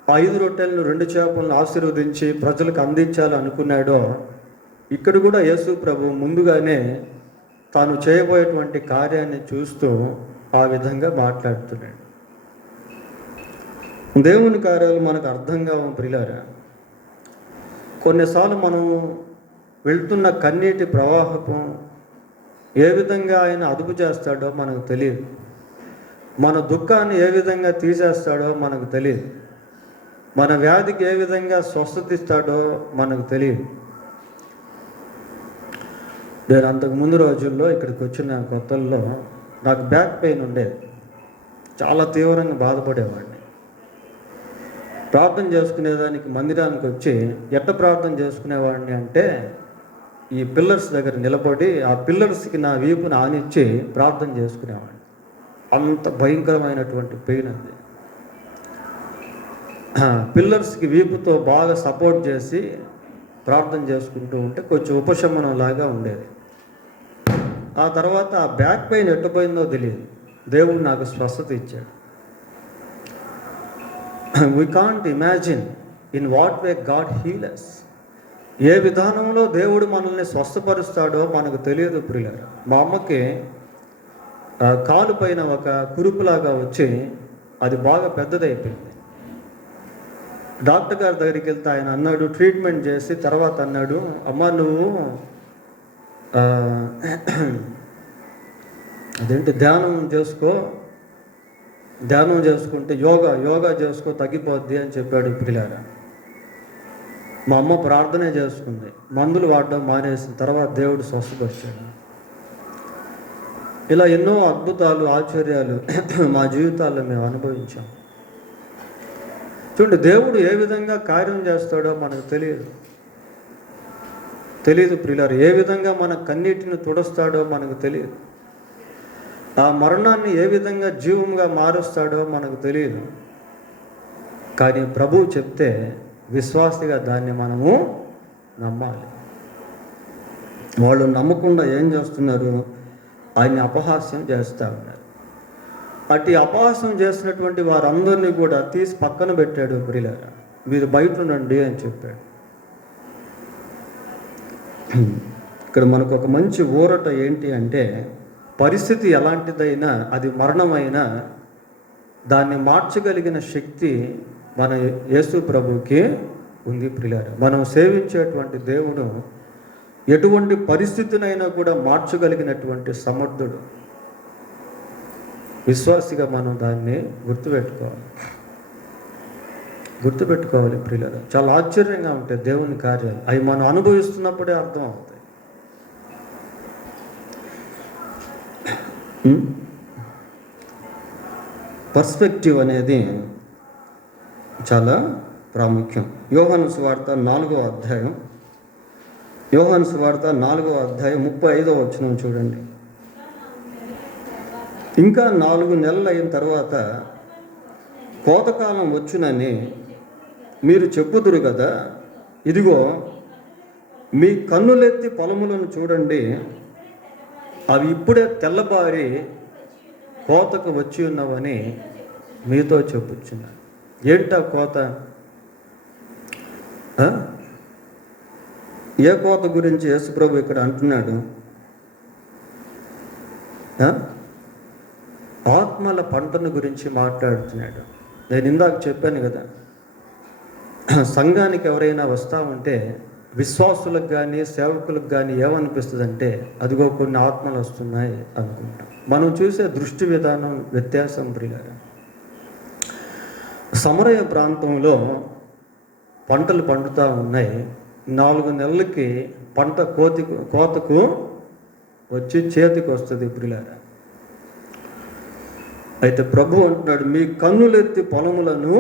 5 రొట్టెలను 2 చేపలను ఆశీర్వదించి ప్రజలకు అందించాలి అనుకున్నాడో, ఇక్కడ కూడా యేసు ప్రభు ముందుగానే తాను చేయబోయేటువంటి కార్యాన్ని చూస్తూ ఆ విధంగా మాట్లాడుతున్నాడు. దేవుని కార్యాలు మనకు అర్థం కావు ప్రియులారా. కొన్నిసార్లు మనం వెళ్తున్న కన్నీటి ప్రవాహం ఏ విధంగా ఆయన అదుపు చేస్తాడో మనకు తెలియదు. మన దుఃఖాన్ని ఏ విధంగా తీసేస్తాడో మనకు తెలియదు. మన వ్యాధికి ఏ విధంగా స్వస్థత ఇస్తాడో మనకు తెలియదు. నేను అంతకుముందు రోజుల్లో ఇక్కడికి వచ్చిన కొత్తల్లో నాకు బ్యాక్ పెయిన్ ఉండేది. చాలా తీవ్రంగా బాధపడేవాడిని. ప్రార్థన చేసుకునేదానికి మందిరానికి వచ్చి ఎట్ట ప్రార్థన చేసుకునేవాడిని అంటే, ఈ పిల్లర్స్ దగ్గర నిలబడి ఆ పిల్లర్స్కి నా వీపుని ఆనిచ్చి ప్రార్థన చేసుకునేవాడిని. అంత భయంకరమైనటువంటి పెయిన్ అది. పిల్లర్స్కి వీపుతో బాగా సపోర్ట్ చేసి ప్రార్థన చేసుకుంటూ ఉంటే కొంచెం ఉపశమనం లాగా ఉండేది. ఆ తర్వాత ఆ బ్యాక్ పెయిన్ ఎట్టపోయిందో తెలియదు. దేవుడు నాకు స్వస్థత ఇచ్చాడు. We can't imagine in what way God heal us. ఏ విధానంలో దేవుడు మనల్ని స్వస్థపరుస్తాడో మనకు తెలియదు ప్రియులారా. మా అమ్మకి కాలు పైన ఒక కురుపులాగా వచ్చి అది బాగా పెద్దదైపోయింది. డాక్టర్ గారి దగ్గరికి వెళ్తే ఆయన అన్నాడు, ట్రీట్మెంట్ చేసి తర్వాత అన్నాడు, అమ్మ నువ్వు అదేంటి ధ్యానం చేసుకుంటే యోగా చేసుకో తగ్గిపోద్ది అని చెప్పాడు పిల్లారా. మా అమ్మ ప్రార్థనే చేసుకుంది, మందులు వాడడం మానేసిన తర్వాత దేవుడు స్వస్థపరిచాడు. ఇలా ఎన్నో అద్భుతాలు ఆశ్చర్యాలు మా జీవితాల్లో మేము అనుభవించాం. చూడండి, దేవుడు ఏ విధంగా కార్యం చేస్తాడో మనకు తెలియదు ప్రియులారు. ఏ విధంగా మన కన్నీటిని తుడుస్తాడో మనకు తెలియదు. ఆ మరణాన్ని ఏ విధంగా జీవంగా మారుస్తాడో మనకు తెలియదు. కానీ ప్రభువు చెప్తే విశ్వాసిగా దాన్ని మనము నమ్మాలి. వాళ్ళు నమ్మకుండా ఏం చేస్తున్నారు? ఆయన్ని అపహాస్యం చేస్తూ ఉన్నారు. అటు అపహాస్యం చేసినటువంటి వారందరినీ కూడా తీసి పక్కన పెట్టాడు. ప్రియులారా, మీరు బయట ఉండండి అని చెప్పాడు. ఇక్కడ మనకు ఒక మంచి ఊరట ఏంటి అంటే, పరిస్థితి ఎలాంటిదైనా, అది మరణమైనా, దాన్ని మార్చగలిగిన శక్తి మన యేసు ప్రభువుకి ఉంది. ప్రియులారా, మనం సేవించేటువంటి దేవుడు ఎటువంటి పరిస్థితినైనా కూడా మార్చగలిగినటువంటి సమర్థుడు. విశ్వాసిగా మనం దాన్ని గుర్తుపెట్టుకోవాలి ప్రియులారా. చాలా ఆశ్చర్యంగా ఉంటాయి దేవుని కార్యాలు. అవి మనం అనుభవిస్తున్నప్పుడే అర్థం అవుతాయి. పర్స్పెక్టివ్ అనేది చాలా ప్రాముఖ్యం. యోహాను సువార్త 4వ అధ్యాయం 35వ వచనం చూడండి. ఇంకా 4 నెలలు అయిన తర్వాత కోతకాలం వచ్చునని మీరు చెప్పుదురు కదా, ఇదిగో మీ కన్నులెత్తి పొలములను చూడండి, అవి ఇప్పుడే తెల్లబారి కోతకు వచ్చి ఉన్నవని మీతో చెప్పుచున్నాను. ఏంటా కోత? ఏ కోత గురించి యేసుప్రభు ఇక్కడ అంటున్నాడు? ఆత్మల పంటను గురించి మాట్లాడుతున్నాడు. నేను ఇందాక చెప్పాను కదా, సంఘానికి ఎవరైనా వస్తూ ఉంటే విశ్వాసులకు కానీ సేవకులకు కానీ ఏమనిపిస్తుందంటే, అదిగో కొన్ని ఆత్మలు వస్తున్నాయి అనుకుంటాం. మనం చూసే దృష్టి విధానం వ్యత్యాసం ప్రియులారా. సమరయ ప్రాంతంలో పంటలు పండుతూ ఉన్నాయి. 4 నెలలకి పంట కోతకు వచ్చి చేతికి వస్తుంది ప్రియులారా. అయితే ప్రభు అంటున్నాడు, మీ కన్నులెత్తి పొలములను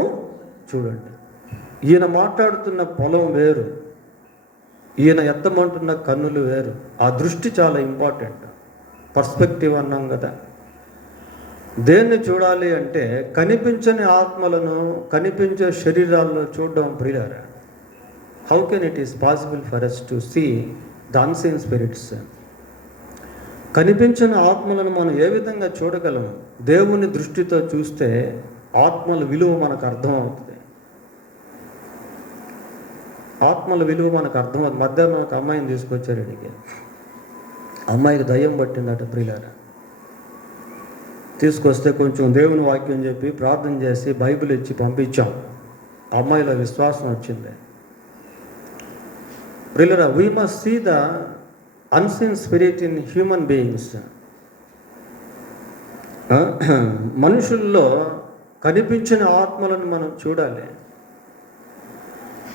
చూడండి. ఈయన మాట్లాడుతున్న పొలం వేరు, ఈయన ఎత్తమంటున్న కన్నులు వేరు. ఆ దృష్టి చాలా ఇంపార్టెంట్. పర్స్పెక్టివ్ అన్నాం కదా. దేన్ని చూడాలి అంటే కనిపించని ఆత్మలను కనిపించే శరీరాల్లో చూడడం ప్రియులారా. How can it is possible for us to see the unseen spirits? కనిపించిన ఆత్మలను మనం ఏ విధంగా చూడగలము? దేవుని దృష్టితో చూస్తే ఆత్మల విలువ మనకు అర్థమవుతుంది. మధ్యాహ్నం ఒక అమ్మాయిని తీసుకొచ్చారు ఇంటికి. అమ్మాయికి దయ్యం పట్టిందట ప్రియులారా. తీసుకొస్తే కొంచెం దేవుని వాక్యం చెప్పి ప్రార్థన చేసి బైబిల్ ఇచ్చి పంపించాం. అమ్మాయిలో విశ్వాసం వచ్చింది. ప్రియులారా, we must see the unseen spirit in human beings. మనుషుల్లో కనిపించిన ఆత్మలను మనం చూడాలి.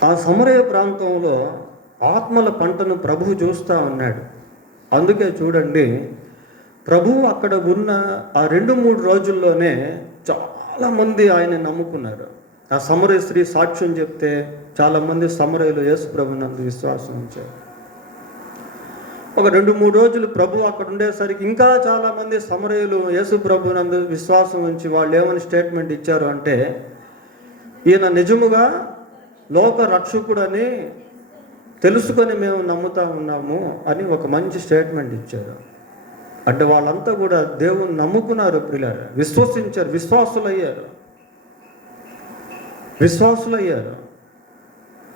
ఆ సమరయ ప్రాంతంలో ఆత్మల పంటను ప్రభువు చూస్తూ ఉన్నాడు. అందుకే చూడండి, ప్రభువు అక్కడ ఉన్న ఆ 2-3 రోజుల్లోనే చాలామంది ఆయన నమ్ముకున్నారు. ఆ సమరయ స్త్రీ సాక్ష్యం చెప్తే చాలామంది సమరయులు యేసు ప్రభునందు విశ్వాసం ఉంచారు. ఒక 2-3 రోజులు ప్రభు అక్కడ ఉండేసరికి ఇంకా చాలామంది సమరయులు యేసు ప్రభునందు విశ్వాసం ఉంచి వాళ్ళు ఏమని స్టేట్మెంట్ ఇచ్చారు అంటే, ఈయన నిజముగా లోక రక్షకుడని తెలుసుకొని మేము నమ్ముతా ఉన్నాము అని ఒక మంచి స్టేట్మెంట్ ఇచ్చారు. అంటే వాళ్ళంతా కూడా దేవుని నమ్ముకున్నారు ప్రియులారా, విశ్వసించారు, విశ్వాసులయ్యారు.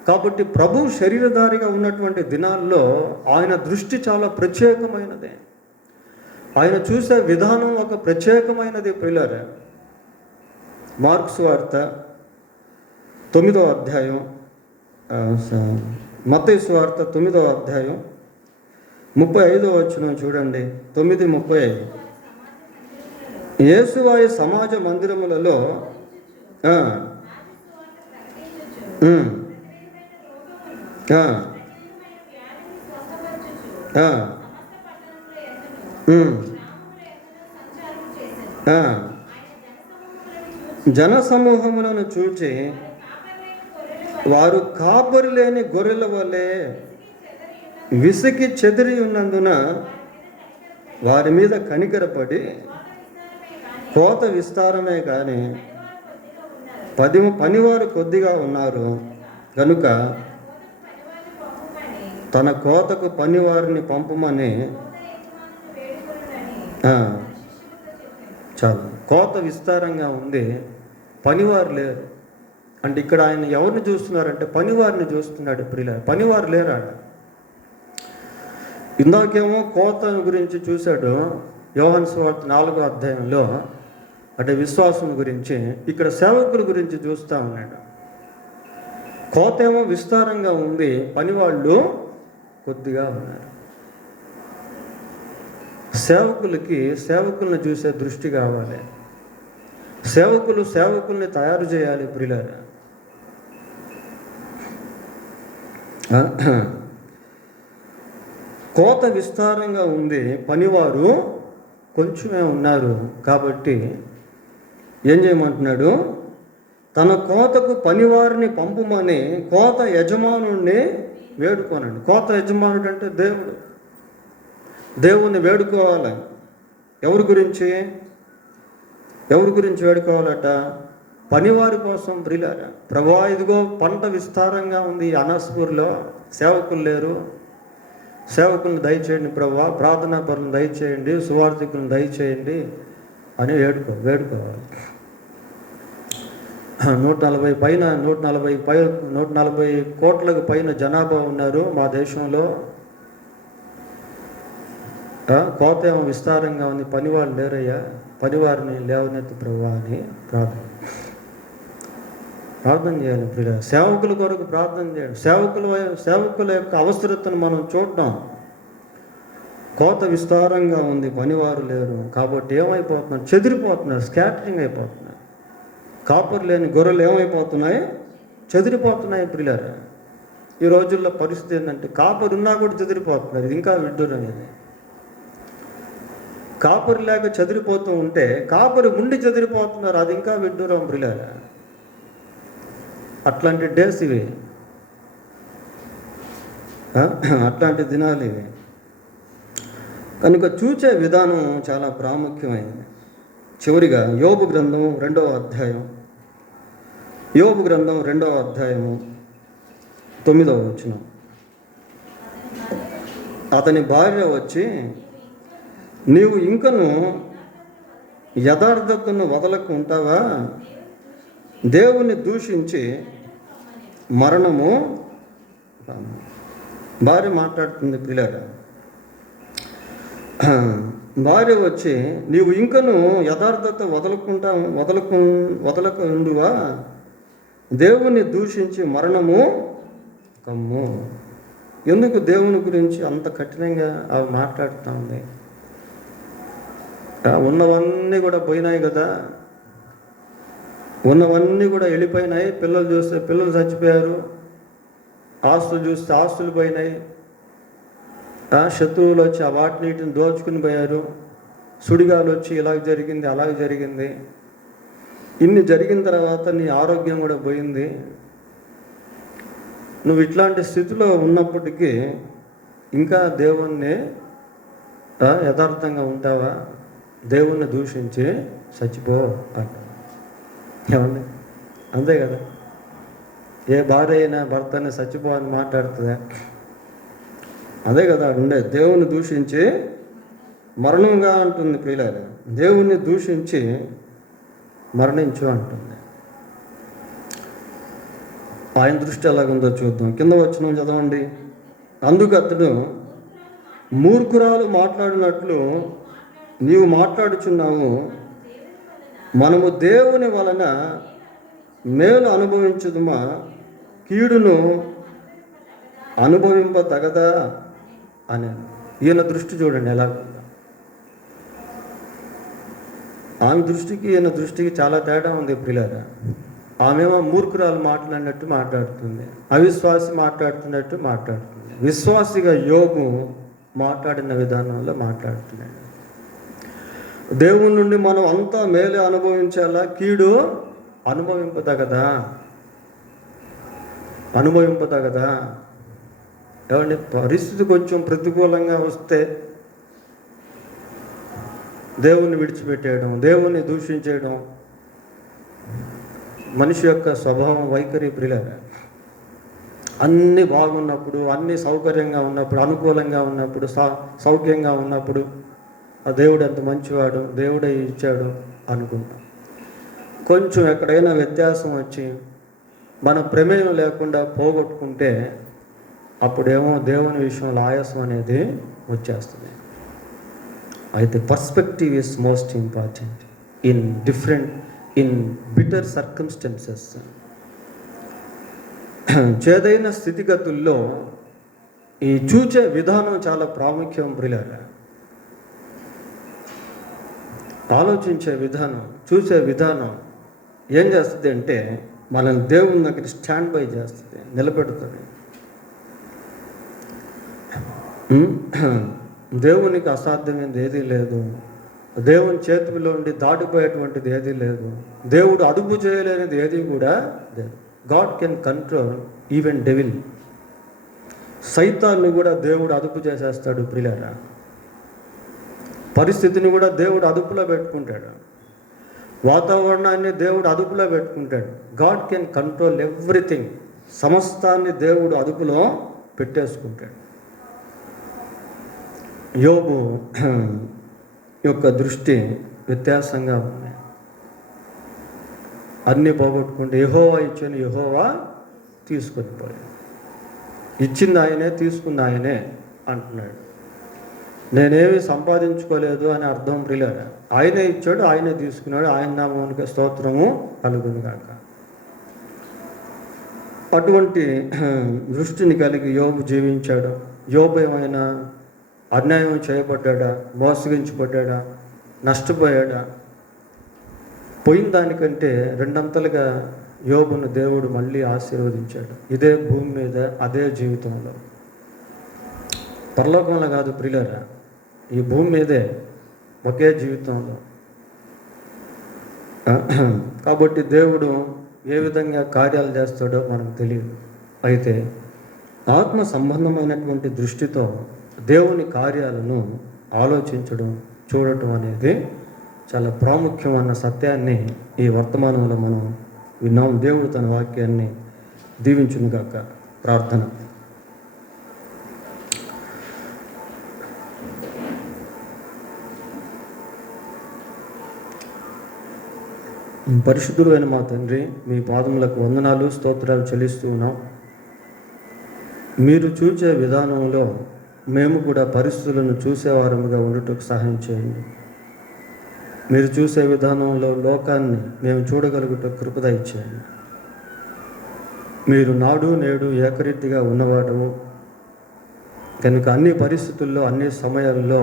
కాబట్టి ప్రభు శరీరధారిగా ఉన్నటువంటి దినాల్లో ఆయన దృష్టి చాలా ప్రత్యేకమైనది. ఆయన చూసే విధానం ఒక ప్రత్యేకమైనది ప్రియులారా. మార్కు సువార్త 9వ అధ్యాయం, మత్తయి సువార్త 9వ అధ్యాయం 35వ వచనం చూడండి. 9:35. యేసువారి సమాజ మందిరములలో ఆ, ఉమ్, ఆ, ఆ, ఉమ్, ఆ. జన సమూహములను చూచి వారు కాపరి లేని గొర్రెల వలె విసికి చెదిరి ఉన్నందున వారి మీద కనికరపడి కోత విస్తారమే కానీ పనివారు కొద్దిగా ఉన్నారు కనుక తన కోతకు పనివారిని పంపమని చాలు. కోత విస్తారంగా ఉంది, పనివారు లేరు. అంటే ఇక్కడ ఆయన ఎవరిని చూస్తున్నారంటే పనివారిని చూస్తున్నాడు. ప్రియులారా, పనివారు లేరా? ఇందాకేమో కోత గురించి చూశాడు యోహాను సువార్త 4వ అధ్యాయంలో, అంటే విశ్వాసం గురించి. ఇక్కడ సేవకుల గురించి చూస్తూ ఉన్నాడు. కోత ఏమో విస్తారంగా ఉంది, పనివాళ్ళు కొద్దిగా ఉన్నారు. సేవకుల్ని చూసే దృష్టి కావాలి. సేవకుల్ని తయారు చేయాలి. ప్రియులారా, కోత విస్తారంగా ఉంది, పనివారు కొంచెమే ఉన్నారు. కాబట్టి ఏం చేయమంటున్నాడు? తన కోతకు పనివారిని పంపుమని కోత యజమానుడిని వేడుకోనండి. కోత యజమానుడు అంటే దేవుణ్ణి వేడుకోవాలి. ఎవరి గురించి వేడుకోవాలట? పనివారి కోసం. ప్రియులారా, ప్రభువా ఇదిగో పంట విస్తారంగా ఉంది అనాస్పూర్లో, సేవకులు లేరు, సేవకులను దయచేయండి ప్రభువా, ప్రార్థనా పరులను దయచేయండి, సువార్థికులను దయచేయండి అని వేడుకోవాలి. 140 కోట్లకు పైన జనాభా ఉన్నారు మా దేశంలో. కోత ఏమో విస్తారంగా ఉంది, పనివాళ్ళు లేరయ్యా, పనివారిని లేవనెత్తి ప్రభువా అని ప్రార్థన చేయాలి. ప్రియ సేవకుల కొరకు ప్రార్థన చేయాలి. సేవకుల యొక్క అవసరతను మనం చూడటం. కోత విస్తారంగా ఉంది, పనివారు లేరు. కాబట్టి ఏమైపోతున్నారు? చెదిరిపోతున్నారు, స్కాటరింగ్ అయిపోతున్నారు. కాపరు లేని గొర్రెలు ఏమైపోతున్నాయి? చెదిరిపోతున్నాయి. ప్రియులారా, ఈ రోజుల్లో పరిస్థితి ఏంటంటే కాపరు ఉన్నా కూడా చెదిరిపోతున్నారు. ఇది ఇంకా విడ్డూరం. అనేది కాపరు లేక చెదిరిపోతూ ఉంటే కాపరు ఉండి చెదిరిపోతున్నారు. అది ఇంకా విడ్డూరం. ప్రియులారా, అట్లాంటి డేస్ ఇవి, అట్లాంటి దినాలు ఇవి. కనుక చూచే విధానం చాలా ప్రాముఖ్యమైనది. చివరిగా యోబు గ్రంథం 2వ అధ్యాయం, 9వ వచనం. అతని భార్య వచ్చి, నీవు ఇంకను యథార్థతను వదలకు ఉంటావా? దేవుని దూషించి మరణము. భార్య మాట్లాడుతుంది. పిల్లగా భార్య వచ్చి, నీవు ఇంకను యథార్థత వదలకు ఉండువా? దేవుని దూషించి మరణము కమ్ము. ఎందుకు దేవుని గురించి అంత కఠినంగా అవి మాట్లాడుతూ ఉంది? ఉన్నవన్నీ కూడా పోయినాయి కదా, ఉన్నవన్నీ కూడా వెళ్ళిపోయినాయి. పిల్లలు చూస్తే పిల్లలు చచ్చిపోయారు, ఆస్తులు చూస్తే ఆస్తులు పోయినాయి, శత్రువులు వచ్చి ఆ వాటిని దోచుకుని పోయారు, సుడిగాలు వచ్చి ఇలాగ జరిగింది అలాగ జరిగింది. ఇన్ని జరిగిన తర్వాత నీ ఆరోగ్యం కూడా పోయింది. నువ్వు ఇట్లాంటి స్థితిలో ఉన్నప్పటికీ ఇంకా దేవుణ్ణి యథార్థంగా ఉంటావా? దేవుణ్ణి దూషించి చచ్చిపో అంట. ఏమండి, అంతే కదా? ఏ భార్య అయినా భర్తని చచ్చిపో అని మాట్లాడుతుందా? అదే కదా ఉండే. దేవుణ్ణి దూషించి మరణంగా అంటుంది. ప్రియులారా, దేవుణ్ణి దూషించి మరణించు అంటుంది. ఆయన దృష్టి ఎలాగుందో చూద్దాం. కింద వచనం చదవండి. అందుకు అతడు, మూర్ఖురాలు మాట్లాడినట్లు నీవు మాట్లాడుచున్నావు. మనము దేవుని వలన మేలు అనుభవించుదుమా, కీడును అనుభవింపతగదా అని. ఈయన దృష్టి చూడండి ఎలా. ఆమె దృష్టికి ఈయన దృష్టికి చాలా తేడా ఉంది ప్రియులారా. ఆమెమో మూర్ఖురాలు మాట్లాడినట్టు మాట్లాడుతుంది, అవిశ్వాసి మాట్లాడుతున్నట్టు మాట్లాడుతుంది. విశ్వాసిగా యోబు మాట్లాడిన విధానంలో మాట్లాడుతున్నాడు. దేవుని నుండి మనం అంతా మేలు అనుభవించాలా, కీడు అనుభవింపదగదా? ఏమండి, పరిస్థితి కొంచెం ప్రతికూలంగా వస్తే దేవుణ్ణి విడిచిపెట్టేయడం, దేవుణ్ణి దూషించేయడం మనిషి యొక్క స్వభావం, వైఖరి ప్రియులారా. అన్నీ బాగున్నప్పుడు, అన్నీ సౌకర్యంగా ఉన్నప్పుడు, అనుకూలంగా ఉన్నప్పుడు, సౌఖ్యంగా ఉన్నప్పుడు ఆ దేవుడు ఎంత మంచివాడు, దేవుడే ఇచ్చాడు అనుకుంటాం. కొంచెం ఎక్కడైనా వ్యత్యాసం వచ్చి మన ప్రమేయం లేకుండా పోగొట్టుకుంటే అప్పుడేమో దేవుని విషయంలో ఆయాసం అనేది వచ్చేస్తుంది. అయితే perspective is most important in bitter circumstances. చేదైన స్థితిగతుల్లో ఈ చూచే విధానం చాలా ప్రాముఖ్యం ప్రియులారా. ఆలోచించే విధానం, చూసే విధానం ఏం చేస్తుంది అంటే మనల్ని దేవుని దగ్గర స్టాండ్ బై చేస్తుంది, నిలబెడుతుంది. దేవునికి అసాధ్యమైనది ఏదీ లేదు, దేవుని చేతిలో ఉండి దాటిపోయేటువంటిది ఏదీ లేదు, దేవుడు అదుపు చేయలేనిది ఏది కూడా లేదు. God can control even devil. సైతాన్ని కూడా దేవుడు అదుపు చేసేస్తాడు ప్రియులారా. పరిస్థితిని కూడా దేవుడు అదుపులో పెట్టుకుంటాడు, వాతావరణాన్ని దేవుడు అదుపులో పెట్టుకుంటాడు. God can control everything. సమస్తాన్ని దేవుడు అదుపులో పెట్టేసుకుంటాడు. యోబు యొక్క దృష్టి వ్యత్యాసంగా ఉంది. అన్నీ పోగొట్టుకుంటే యెహోవా ఇచ్చాను, యెహోవా తీసుకొని పోయాడు. ఇచ్చింది ఆయనే, తీసుకుంది ఆయనే అంటున్నాడు. నేనేమి సంపాదించుకోలేదు అని అర్థం ప్రియులారా. ఆయనే ఇచ్చాడు, ఆయనే తీసుకున్నాడు, ఆయన నామానికి స్తోత్రము కలుగును గాక. అటువంటి దృష్టిని కలిగి యోబు జీవించాడు. యోబు ఏమైనా అన్యాయం చేయబడ్డా, మోసగించబడ్డా, నష్టపోయాడా? పోయిన దానికంటే రెండంతలుగా యోబును దేవుడు మళ్ళీ ఆశీర్వదించాడు. ఇదే భూమి మీద, అదే జీవితంలో. పరలోకంలో కాదు ప్రియులారా, ఈ భూమి మీదే, ఒకే జీవితంలో. కాబట్టి దేవుడు ఏ విధంగా కార్యాలు చేస్తాడో మనకు తెలియదు. అయితే ఆత్మ సంబంధమైనటువంటి దృష్టితో దేవుని కార్యాలను ఆలోచించడం, చూడటం అనేది చాలా ప్రాముఖ్యం అన్న సత్యాన్ని ఈ వర్తమానంలో మనం విన్నాం. దేవుడు తన వాక్యాన్ని దీవించును గాక. ప్రార్థన. పరిశుద్ధులైన మా తండ్రి, మీ పాదములకు వందనాలు, స్తోత్రాలు చెల్లిస్తూ ఉన్నాం. మీరు చూసే విధానంలో మేము కూడా పరిస్థితులను చూసేవారముగా ఉండటకు సహాయం చేయండి. మీరు చూసే విధానంలో లోకాన్ని మేము చూడగలుగుట కృప దయచేయండి. మీరు నాడు నేడు ఏకరీతిగా ఉన్నవాడము కనుక అన్ని పరిస్థితుల్లో, అన్ని సమయాల్లో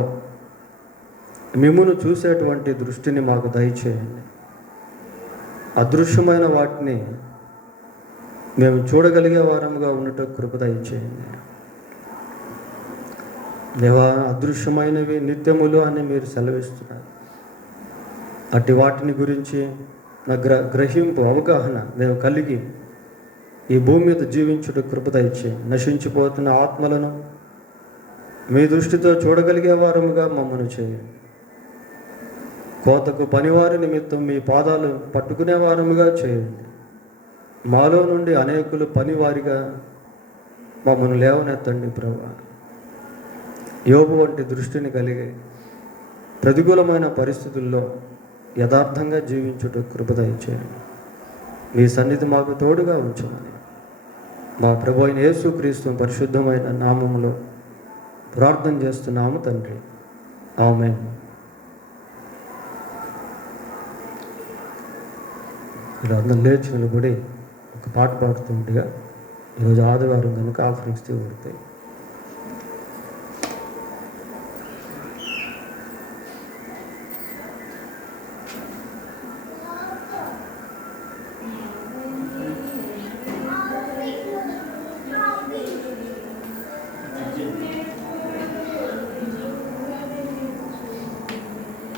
మిమ్మును చూసేటువంటి దృష్టిని మాకు దయచేయండి. అదృశ్యమైన వాటిని మేము చూడగలిగే వారముగా ఉండటం కృప దయచేయండి. దేవా, అదృశ్యమైనవి నిత్యములు అని మీరు సెలవిస్తున్నారు. అట్టి వాటిని గురించి నా గ్రహింపు, అవగాహన మేము కలిగి ఈ భూమి మీద జీవించుట కృప దయచేయండి. నశించిపోతున్న ఆత్మలను మీ దృష్టితో చూడగలిగే వారముగా మమ్మల్ని చేయండి. కోతకు పనివారి నిమిత్తం మీ పాదాలు పట్టుకునే వారముగా చేయండి. మాలో నుండి అనేకులు పనివారిగా మమ్మల్ని లేవనెత్తండి ప్రభువా. యోబు వంటి దృష్టిని కలిగి ప్రతికూలమైన పరిస్థితుల్లో యథార్థంగా జీవించుట కృప దయచేయండి. మీ సన్నిధి మాకు తోడుగా ఉంచమని మా ప్రభు అయిన యేసుక్రీస్తు పరిశుద్ధమైన నామములో ప్రార్థన చేస్తున్నాము తండ్రి. ఆమేన్. ఇలా అందరూ లేచి నిలబడి ఒక పాట పాడుతుండగా, ఈరోజు ఆదివారం కనుక ఆఫరింగ్స్ తీయబడతాయి.